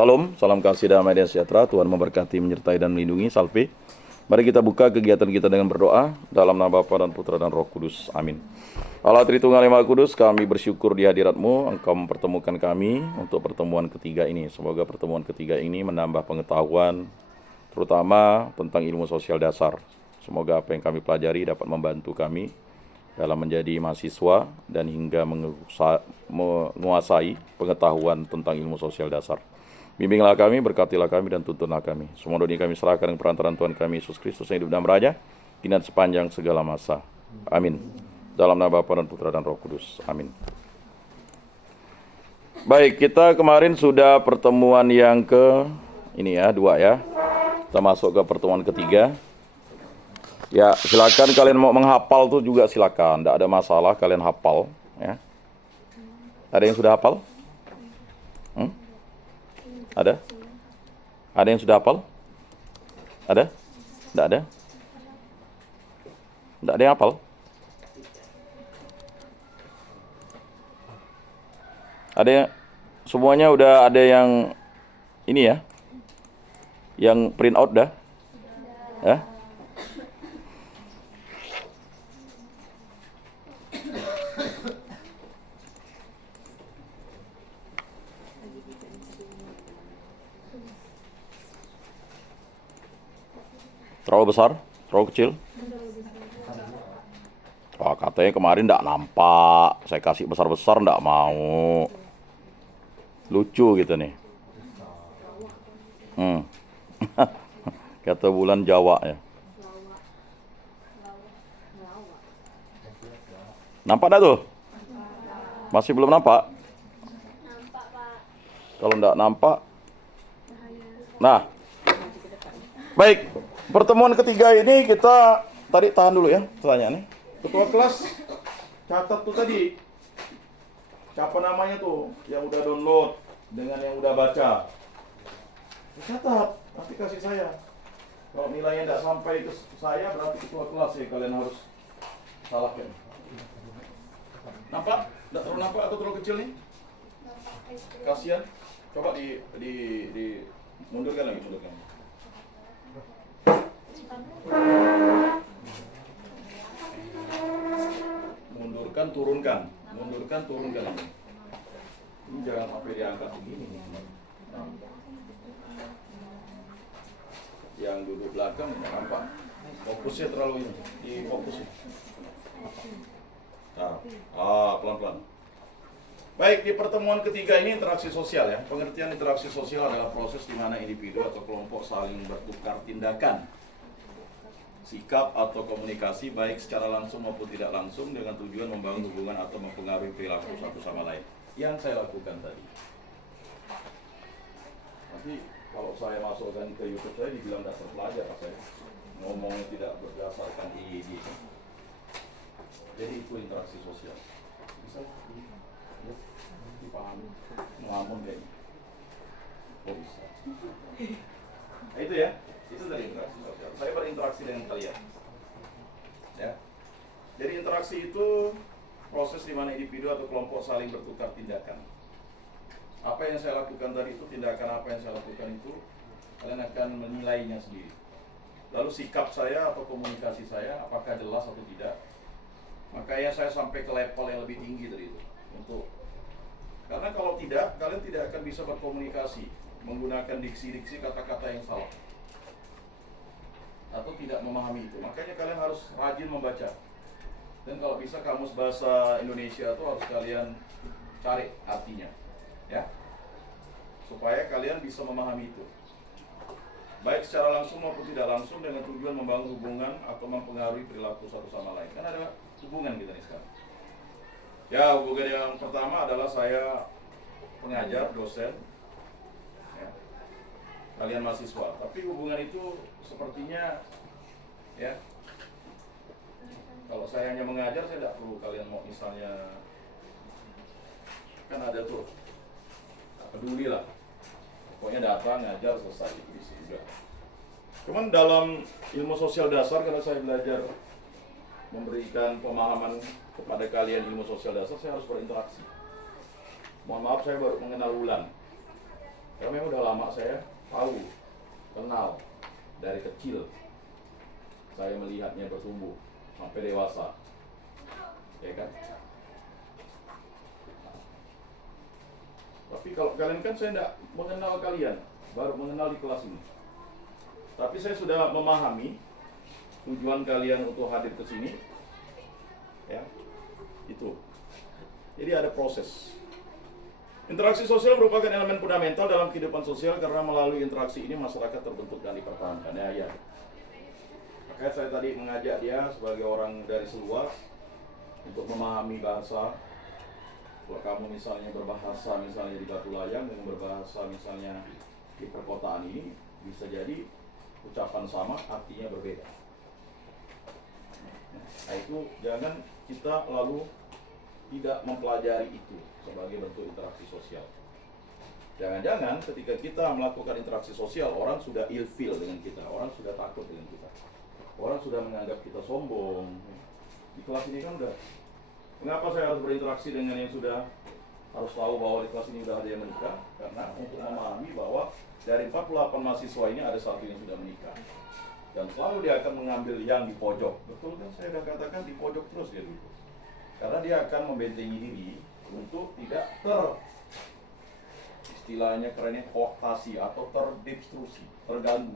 Salam, salam kasih damai dan sejahtera. Tuhan memberkati, menyertai dan melindungi. Salve. Mari kita buka kegiatan kita dengan berdoa dalam nama Bapa dan Putra dan Roh Kudus. Amin. Allah Tritunggal Yang Maha Kudus, kami bersyukur di hadirat-Mu, Engkau mempertemukan kami untuk pertemuan ketiga ini. Semoga pertemuan ketiga ini menambah pengetahuan, terutama tentang ilmu sosial dasar. Semoga apa yang kami pelajari dapat membantu kami dalam menjadi mahasiswa dan hingga menguasai pengetahuan tentang ilmu sosial dasar. Bimbinglah kami, berkatilah kami, dan tuntunlah kami. Semua doa kami serahkan dengan perantaraan Tuhan kami Yesus Kristus yang hidup dan beraja, kini dan sepanjang segala masa. Amin. Dalam nama Bapa dan Putra dan Roh Kudus. Amin. Baik, kita kemarin sudah pertemuan yang dua ya. Kita masuk ke pertemuan ketiga. Ya, silakan kalian mau menghafal tuh juga silakan, tidak ada masalah, kalian hafal ya. Ada yang sudah hafal? Ada? Ada yang sudah hafal? Ada? Tidak ada? Tidak ada yang hafal? Ada yang, semuanya udah ada yang ini ya? Yang print out dah? Ya? Terlalu besar? Terlalu kecil? Wah, katanya kemarin enggak nampak. Saya kasih besar-besar enggak mau. Lucu gitu nih. Kata bulan Jawa ya. Nampak enggak tuh? Masih belum nampak? Nampak, Pak. Kalau enggak nampak. Nah. Baik. Pertemuan ketiga ini kita tadi tahan dulu ya pertanyaannya. Ketua kelas catat tuh tadi. Siapa namanya tuh yang udah download dengan yang udah baca. Catat, nanti kasih saya. Kalau nilainya tidak sampai ke saya berarti ketua kelas ya kalian harus salahkan. Nampak? Tidak terlalu nampak atau terlalu kecil nih? Kasihan. Coba di mundurkan lagi, mundurkan. Mundurkan, turunkan ini. Ini jangan sampai diangkat begini. Nah. Yang duduk belakang tidak nampak. Fokusnya terlalu ini, di fokusnya. Nah, pelan-pelan. Baik, di pertemuan ketiga ini interaksi sosial ya. Pengertian interaksi sosial adalah proses di mana individu atau kelompok saling bertukar tindakan, sikap atau komunikasi baik secara langsung maupun tidak langsung dengan tujuan membangun hubungan atau mempengaruhi perilaku satu sama lain. Yang saya lakukan tadi. Nanti kalau saya masukkan ke YouTube saya dibilang tidak terpelajar saya. Ngomongnya tidak berdasarkan IED. Jadi itu interaksi sosial. Bisa ya, dipahami. Ngelamun kayaknya. Oh bisa. Nah, itu ya. Itu dari interaksi sosial. Saya berinteraksi dengan kalian. Ya. Jadi interaksi itu proses di mana individu atau kelompok saling bertukar tindakan. Apa yang saya lakukan tadi itu, tindakan apa yang saya lakukan itu, kalian akan menilainya sendiri. Lalu sikap saya atau komunikasi saya, apakah jelas atau tidak. Makanya saya sampai ke level yang lebih tinggi dari itu. Karena kalau tidak, kalian tidak akan bisa berkomunikasi menggunakan diksi-diksi kata-kata yang salah. Atau tidak memahami itu. Makanya kalian harus rajin membaca. Dan kalau bisa kamus bahasa Indonesia itu harus kalian cari artinya. Ya. Supaya kalian bisa memahami itu. Baik secara langsung maupun tidak langsung dengan tujuan membangun hubungan atau mempengaruhi perilaku satu sama lain. Kan ada hubungan kita nih sekarang. Ya, hubungan yang pertama adalah saya pengajar, dosen. Ya. Kalian mahasiswa. Tapi hubungan itu sepertinya ya. Kalau saya hanya mengajar, saya tidak perlu kalian mau misalnya kan ada tuh. Peduli lah. Pokoknya datang, ngajar, selesai itu bisa juga. Cuman dalam ilmu sosial dasar, karena saya belajar memberikan pemahaman kepada kalian ilmu sosial dasar, saya harus berinteraksi. Mohon maaf, saya baru mengenal Wulan. Karena memang udah lama saya tahu, kenal dari kecil. Saya melihatnya bertumbuh sampai dewasa. Ya kan? Tapi kalau kalian kan saya tidak mengenal kalian, baru mengenal di kelas ini. Tapi saya sudah memahami tujuan kalian untuk hadir ke sini. Ya. Itu. Jadi ada proses. Interaksi sosial merupakan elemen fundamental dalam kehidupan sosial karena melalui interaksi ini masyarakat terbentuk dan dipertahankan. Ya. Makanya saya tadi mengajak dia sebagai orang dari seluas untuk memahami bahasa. Kalau kamu misalnya berbahasa misalnya di Batu Layang dengan berbahasa misalnya di perkotaan ini, bisa jadi ucapan sama artinya berbeda. Nah itu jangan kita lalu tidak mempelajari itu sebagai bentuk interaksi sosial. Jangan-jangan ketika kita melakukan interaksi sosial, orang sudah ilfeel dengan kita, orang sudah takut dengan kita, orang sudah menganggap kita sombong. Di kelas ini kan udah, mengapa saya harus berinteraksi dengan yang sudah harus tahu bahwa di kelas ini sudah ada yang menikah? Karena untuk memahami bahwa dari 48 mahasiswa ini ada satu yang sudah menikah. Dan selalu dia akan mengambil yang di pojok. Betul kan saya sudah katakan di pojok terus dia dulu. Karena dia akan membentengi diri untuk tidak istilahnya kerennya kooptasi atau terdistorsi, terganggu.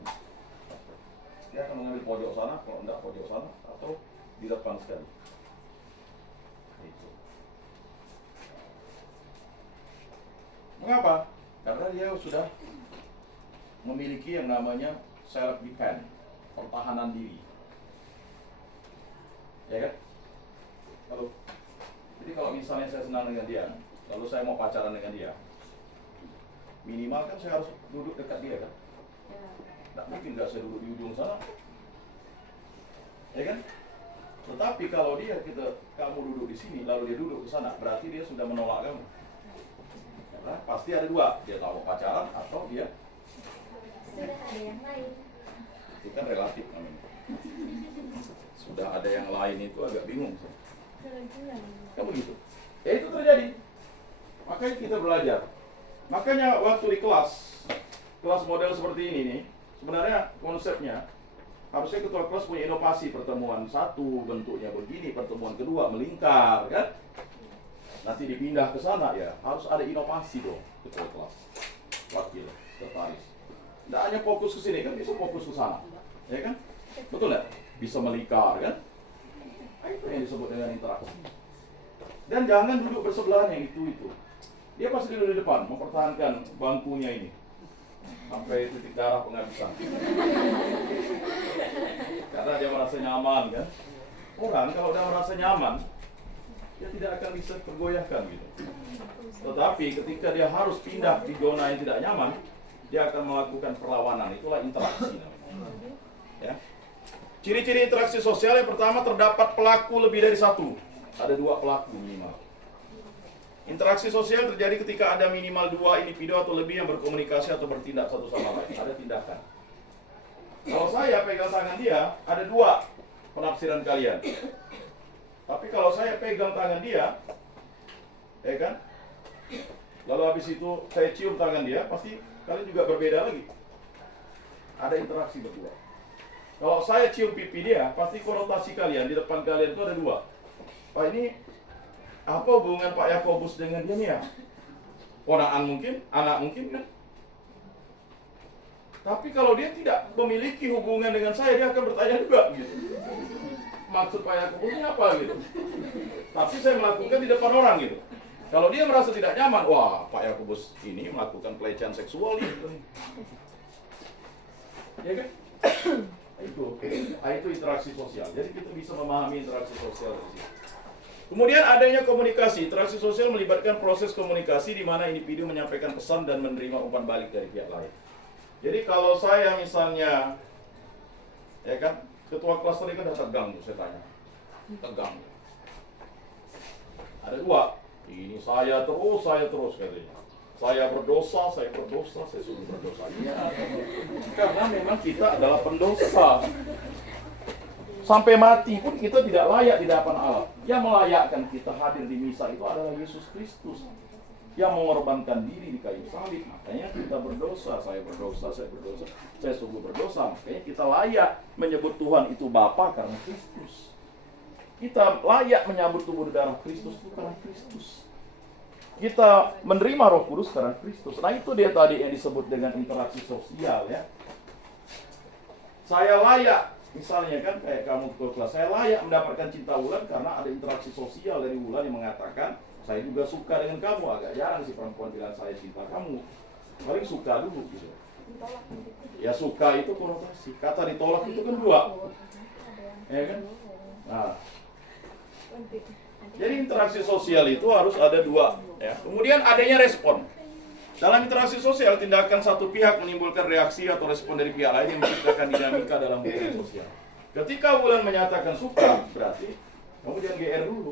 Dia akan mengambil pojok sana, kalau enggak pojok sana, atau di depan sekali. Itu. Mengapa? Karena dia sudah memiliki yang namanya self defense, pertahanan diri. Ya kan? Halo. Jadi kalau misalnya saya senang dengan dia, lalu saya mau pacaran dengan dia, minimal kan saya harus duduk dekat dia kan? Tidak mungkin nggak saya duduk di ujung sana. Ya kan? Tetapi kalau kamu duduk di sini, lalu dia duduk ke sana, berarti dia sudah menolak kamu. Karena pasti ada dua, dia tahu pacaran atau dia sudah ada yang lain. Itu kan relatif namanya. Sudah ada yang lain itu agak bingung. Kan begitu. Ya itu terjadi. Makanya kita belajar. Makanya waktu di kelas model seperti ini nih, sebenarnya konsepnya harusnya ketua kelas punya inovasi. Pertemuan satu bentuknya begini, pertemuan kedua melingkar kan. Nanti dipindah ke sana ya, harus ada inovasi dong ketua kelas, wakil, sekretaris. Tidak hanya fokus ke sini kan, bisa fokus ke sana, ya kan? Betul nggak? Bisa melingkar kan? Nah, itu yang disebut dengan interaksi. Dan jangan duduk bersebelahan yang itu. Dia pasti duduk di depan, mempertahankan bangkunya ini sampai titik darah penghabisan. Karena dia merasa nyaman kan? Orang kalau udah merasa nyaman, dia tidak akan bisa tergoyahkan gitu. Tetapi ketika dia harus pindah di zona yang tidak nyaman, dia akan melakukan perlawanan. Itulah interaksi namanya. Ya. Ciri-ciri interaksi sosial yang pertama, terdapat pelaku lebih dari satu. Ada dua pelaku minimal. Interaksi sosial terjadi ketika ada minimal dua individu atau lebih yang berkomunikasi atau bertindak satu sama lain. Ada tindakan. Kalau saya pegang tangan dia, ada dua penafsiran kalian. Tapi kalau saya pegang tangan dia, ya kan? Lalu habis itu saya cium tangan dia, pasti kalian juga berbeda lagi. Ada interaksi berdua. Kalau saya cium pipi dia, pasti konotasi kalian di depan kalian itu ada dua. Pak, ini apa hubungan Pak Yakobus dengan dia nih ya? Ponakan mungkin, anak mungkin kan? Tapi kalau dia tidak memiliki hubungan dengan saya, dia akan bertanya juga gitu. Maksud Pak Yakobus ini apa gitu? Tapi saya melakukan di depan orang gitu. Kalau dia merasa tidak nyaman, wah Pak Yakobus ini melakukan pelecehan seksual gitu. Ya kan? Itu interaksi sosial. Jadi kita bisa memahami interaksi sosial di sini. Kemudian adanya komunikasi. Interaksi sosial melibatkan proses komunikasi di mana individu menyampaikan pesan dan menerima umpan balik dari pihak lain. Jadi kalau saya misalnya, ya kan, ketua kelas tadi kan tegang tuh, saya tanya. Tegang. Ada dua. Ini saya terus katanya. Saya berdosa, saya suruh berdosa. Ya, karena memang kita adalah pendosa. Sampai mati pun kita tidak layak di hadapan Allah. Yang melayakkan kita hadir di misa itu adalah Yesus Kristus. yang mengorbankan diri di kayu salib. Makanya kita berdosa, saya berdosa, saya sungguh berdosa. Makanya kita layak menyebut Tuhan itu Bapa karena Kristus. Kita layak menyambut tubuh darah Kristus itu karena Kristus. Kita menerima Roh Kudus karena Kristus. Nah itu dia tadi yang disebut dengan interaksi sosial ya. Saya layak, misalnya kan kayak kamu ke kelas, saya layak mendapatkan cinta Wulan karena ada interaksi sosial dari Wulan yang mengatakan saya juga suka dengan kamu. Agak jarang sih perempuan bilang saya cinta kamu. Paling suka dulu gitu. Ya suka itu konotasi. Kata ditolak itu kan dua. Ya kan? Nah. Jadi interaksi sosial itu harus ada dua. Ya. Kemudian adanya respon. Dalam interaksi sosial, tindakan satu pihak menimbulkan reaksi atau respon dari pihak lain yang menciptakan dinamika dalam hubungan sosial. Ketika Wulan menyatakan suka, berarti kamu jangan GR dulu.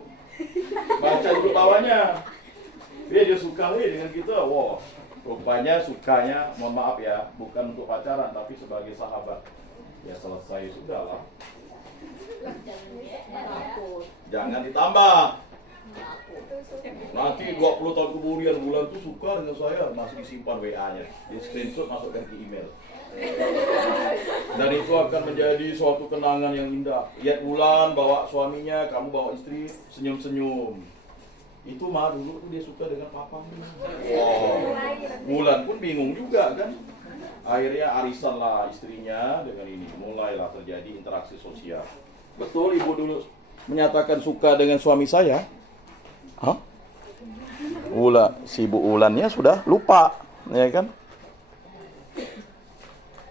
Baca dulu bawahnya. Dia suka dengan kita. Wow, rupanya sukanya, mohon maaf ya, bukan untuk pacaran, tapi sebagai sahabat. Ya selesai, sudahlah. Jangan ditambah. Nanti 20 tahun kemudian Wulan tuh suka dengan saya, masih disimpan WA-nya, di screenshot masukkan ke email. Dan itu akan menjadi suatu kenangan yang indah. Lihat Wulan bawa suaminya, kamu bawa istri, senyum-senyum. Itu mah dulu tuh dia suka dengan papanya. Wow. Wulan pun bingung juga kan. Akhirnya arisan lah istrinya dengan ini. Mulailah terjadi interaksi sosial. Betul ibu dulu menyatakan suka dengan suami saya? Hah? Si Bu Wulannya sudah lupa, ya kan?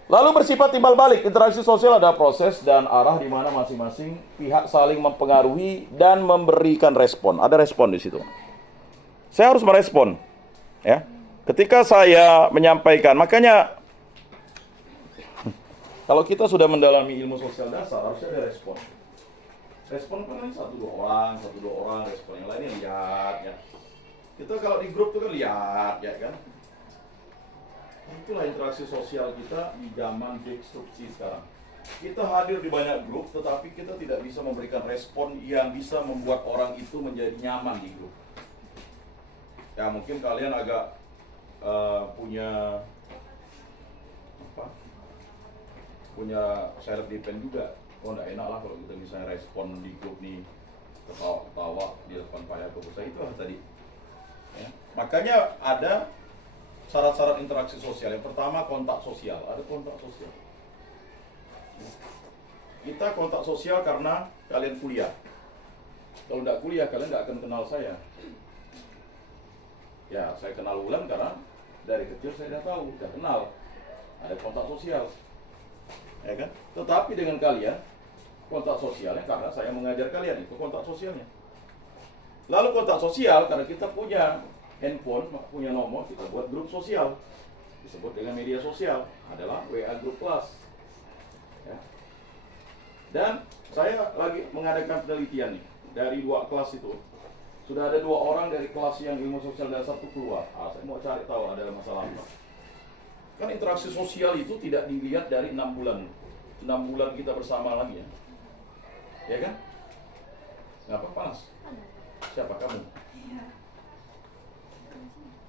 Lalu bersifat timbal balik. Interaksi sosial ada proses dan arah di mana masing-masing pihak saling mempengaruhi dan memberikan respon. Ada respon di situ. Saya harus merespon, ya. Ketika saya menyampaikan, makanya kalau kita sudah mendalami ilmu sosial dasar, harusnya ada respon. Respon kan satu dua orang, respon yang lainnya lihat, ya. Kita kalau di grup itu kan lihat, ya kan. Itulah interaksi sosial kita di zaman destruksi sekarang. Kita hadir di banyak grup, tetapi kita tidak bisa memberikan respon yang bisa membuat orang itu menjadi nyaman di grup. Ya mungkin kalian agak punya self defense juga. Oh enggak enak lah kalau kita misalnya respon di grup nih ketawa-ketawa di depan Pak Yakob. Saya itu tadi. Ya. Makanya ada syarat-syarat interaksi sosial. Yang pertama kontak sosial. Ada kontak sosial. Kita kontak sosial karena kalian kuliah. Kalau enggak kuliah kalian enggak akan kenal saya. Ya, saya kenal Wulan karena dari kecil saya sudah tahu, sudah kenal. Ada kontak sosial. Ya kan? Tetapi dengan kalian kontak sosialnya karena saya mengajar kalian, itu kontak sosialnya. Lalu kontak sosial karena kita punya handphone, punya nomor, kita buat grup sosial. Disebut dengan media sosial, adalah WA grup kelas. Ya. Dan saya lagi mengadakan penelitian nih, dari 2 kelas itu. Sudah ada 2 orang dari kelas yang ilmu sosial dasar itu keluar. Saya mau cari tahu ada masalah apa. Kan interaksi sosial itu tidak dilihat dari 6 bulan. 6 bulan kita bersama lagi ya. Ya kan? Ngapa panas? Siapa kamu?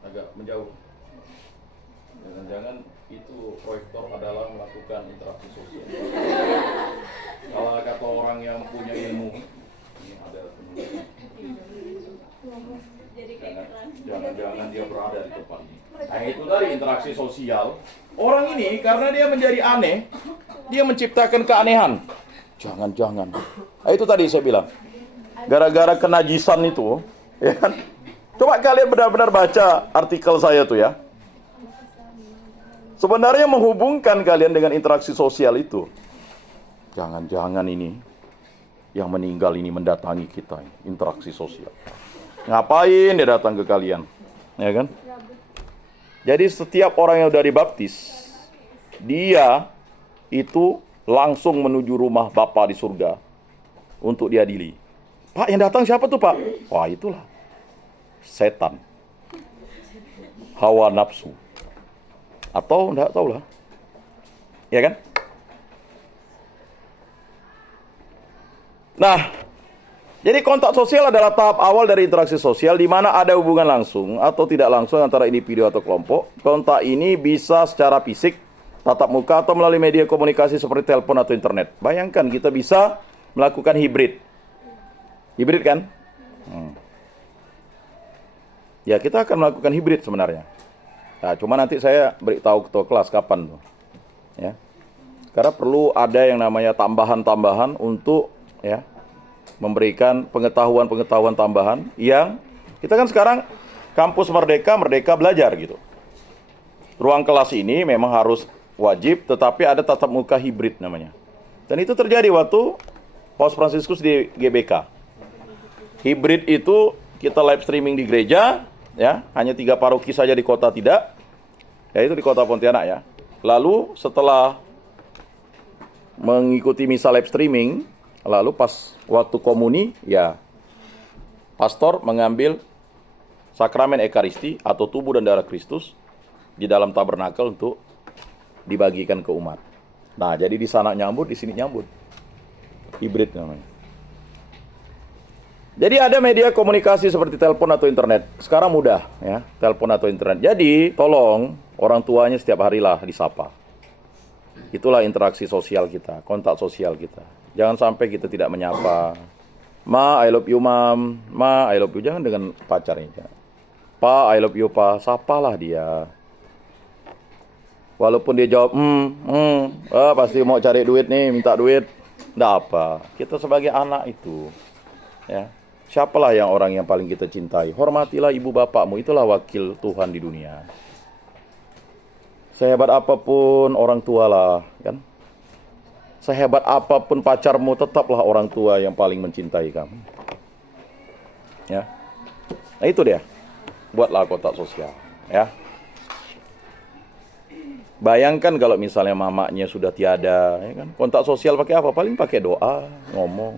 Agak menjauh. Jangan-jangan itu proyektor adalah melakukan interaksi sosial. Kalau kata orang yang punya ilmu, ini ada penelitian. Jangan-jangan dia berada di tempat ini. Nah itu dari interaksi sosial. Orang ini karena dia menjadi aneh, dia menciptakan keanehan. Jangan-jangan. Nah, itu tadi saya bilang. Gara-gara kenajisan itu, ya kan? Coba kalian benar-benar baca artikel saya tuh ya. Sebenarnya menghubungkan kalian dengan interaksi sosial itu. Jangan-jangan ini yang meninggal ini mendatangi kita, interaksi sosial. Ngapain dia datang ke kalian? Ya kan? Jadi setiap orang yang sudah dibaptis, dia itu langsung menuju rumah Bapa di surga untuk diadili. Pak, yang datang siapa tuh, Pak? Wah, itulah setan. Hawa nafsu. Atau enggak tahu lah. Ya kan? Nah, Jadi kontak sosial adalah tahap awal dari interaksi sosial di mana ada hubungan langsung atau tidak langsung antara individu atau kelompok. Kontak ini bisa secara fisik, tatap muka, atau melalui media komunikasi seperti telepon atau internet. Bayangkan kita bisa melakukan hibrid. Hibrid kan? Ya, kita akan melakukan hibrid sebenarnya. Nah, cuma nanti saya beritahu ketua kelas kapan tuh. Ya. Karena perlu ada yang namanya tambahan-tambahan untuk ya memberikan pengetahuan-pengetahuan tambahan yang kita kan sekarang kampus Merdeka belajar gitu. Ruang kelas ini memang harus wajib, tetapi ada tatap muka hibrid namanya. Dan itu terjadi waktu Paus Fransiskus di GBK. Hibrid itu kita live streaming di gereja, ya, hanya 3 paroki saja di kota tidak, yaitu di kota Pontianak ya. Lalu setelah mengikuti misa live streaming, lalu pas waktu komuni, ya, pastor mengambil sakramen Ekaristi atau tubuh dan darah Kristus di dalam tabernakel untuk dibagikan ke umat. Nah, jadi di sana nyambut, di sini nyambut. Hibrid namanya. Jadi ada media komunikasi seperti telepon atau internet. Sekarang mudah, ya, telepon atau internet. Jadi, tolong orang tuanya setiap harilah disapa. Itulah interaksi sosial kita, kontak sosial kita. Jangan sampai kita tidak menyapa. Ma, I love you, Mam. Ma, I love you. Jangan dengan pacarnya. Pa, I love you, Pa. Sapalah dia. Walaupun dia jawab, pasti mau cari duit nih, minta duit. Nggak apa. Kita sebagai anak itu, ya, siapalah yang orang yang paling kita cintai. Hormatilah ibu bapakmu. Itulah wakil Tuhan di dunia. Sehebat apapun orang tua lah, kan? Sehebat apapun pacarmu, tetaplah orang tua yang paling mencintai kamu. Ya. Nah itu dia. Buatlah kontak sosial, ya. Bayangkan kalau misalnya mamanya sudah tiada, ya kan? Kontak sosial pakai apa? Paling pakai doa, ngomong.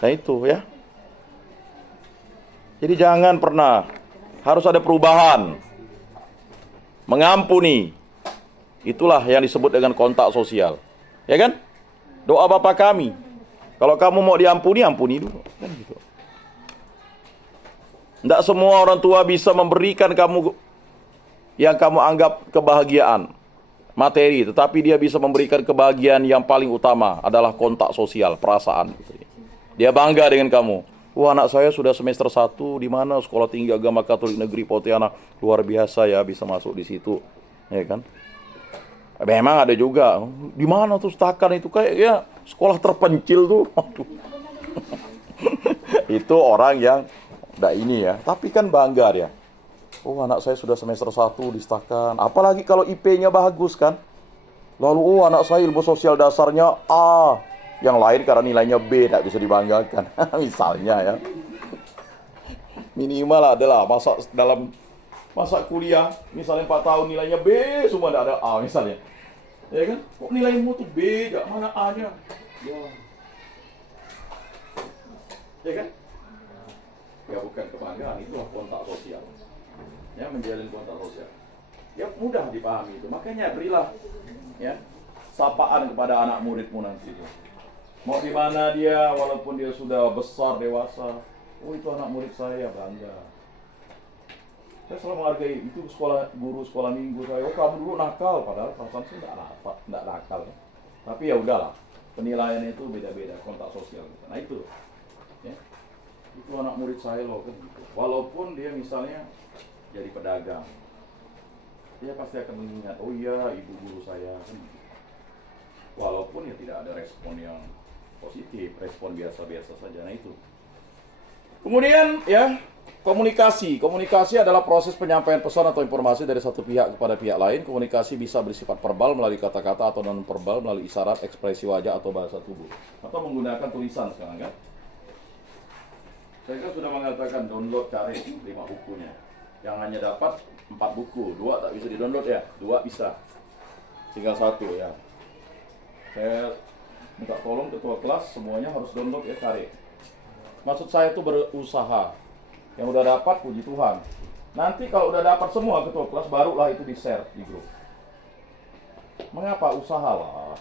Nah itu ya. Jadi jangan pernah, harus ada perubahan. Mengampuni. Itulah yang disebut dengan kontak sosial. Ya kan? Doa Bapa kami. Kalau kamu mau diampuni, ampuni dulu. Kan gitu. Tidak semua orang tua bisa memberikan kamu yang kamu anggap kebahagiaan materi, tetapi dia bisa memberikan kebahagiaan yang paling utama adalah kontak sosial, perasaan. Dia bangga dengan kamu. Wah, anak saya sudah semester 1 di mana Sekolah Tinggi Agama Katolik Negeri Pontianak, luar biasa ya bisa masuk di situ, ya kan? Memang ada juga di mana tuh Stakan itu kayak ya sekolah terpencil tuh. Itu orang yang enggak ini ya, tapi kan bangga dia. Oh, anak saya sudah semester 1 di Stakan. Apalagi kalau IP-nya bagus kan. Lalu anak saya ilmu sosial dasarnya A. Yang lain karena nilainya B, tidak bisa dibanggakan. Misalnya ya. Minimal adalah dalam masa kuliah, misalnya 4 tahun nilainya B, semua tidak ada A misalnya. Ya kan? Kok nilaimu tuh B, gak mana A-nya? Ya kan? Ya bukan kebanggaan, itulah kontak sosial. Ya, menjalin kontak sosial. Ya mudah dipahami itu. Makanya berilah ya sapaan kepada anak muridmu nanti itu. Mau di mana dia, walaupun dia sudah besar, dewasa. Oh, itu anak murid saya, bangga. Saya selalu menghargai itu guru sekolah minggu saya. Oh, kamu dulu nakal, padahal perasaan saya enggak nakal. Tapi ya udahlah, penilaiannya itu beda-beda, kontak sosial. Nah itu, ya, itu anak murid saya loh kan. Gitu. Walaupun dia misalnya jadi pedagang, dia pasti akan mengingat, oh iya ibu guru saya kan. Gitu. Walaupun ya tidak ada respon yang positif, respon biasa-biasa saja. Nah itu. Kemudian ya, komunikasi. Komunikasi adalah proses penyampaian pesan atau informasi dari satu pihak kepada pihak lain. Komunikasi bisa bersifat verbal melalui kata-kata atau non-verbal melalui isyarat, ekspresi wajah atau bahasa tubuh. Atau menggunakan tulisan sekarang kan. Saya kan sudah mengatakan download cari 5 bukunya. Yang hanya dapat 4 buku, 2 tak bisa di-download ya, 2 bisa. Tinggal 1 ya. Saya minta tolong ketua kelas semuanya harus download ya, cari. Maksud saya itu berusaha. Yang udah dapat puji Tuhan. Nanti kalau udah dapat semua ketua kelas barulah itu di-share di grup. Mengapa? Usahalah.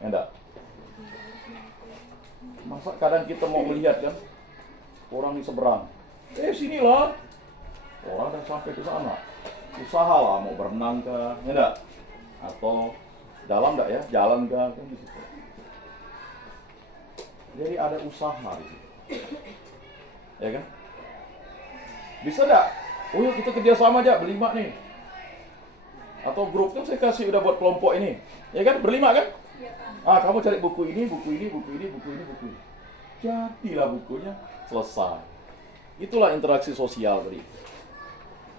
Enggak. Masa kadang kita mau melihat kan, orang di seberang. Sinilah. Orang udah sampai ke sana. Usahalah mau berenang kah, ya enggak? Atau dalam enggak ya? Jalan kah, kan di situ. Jadi ada usaha di situ. Ya kan? Bisa enggak? Oh yuk kita kerjasama aja, berlima nih. Atau grup kan saya kasih udah buat kelompok ini. Ya kan? Berlima kan? Kamu cari buku ini, buku ini, buku ini, buku ini, buku ini. Jadilah bukunya, selesai. Itulah interaksi sosial tadi.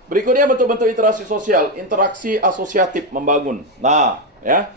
Berikutnya bentuk-bentuk interaksi sosial, interaksi asosiatif membangun. Nah, ya.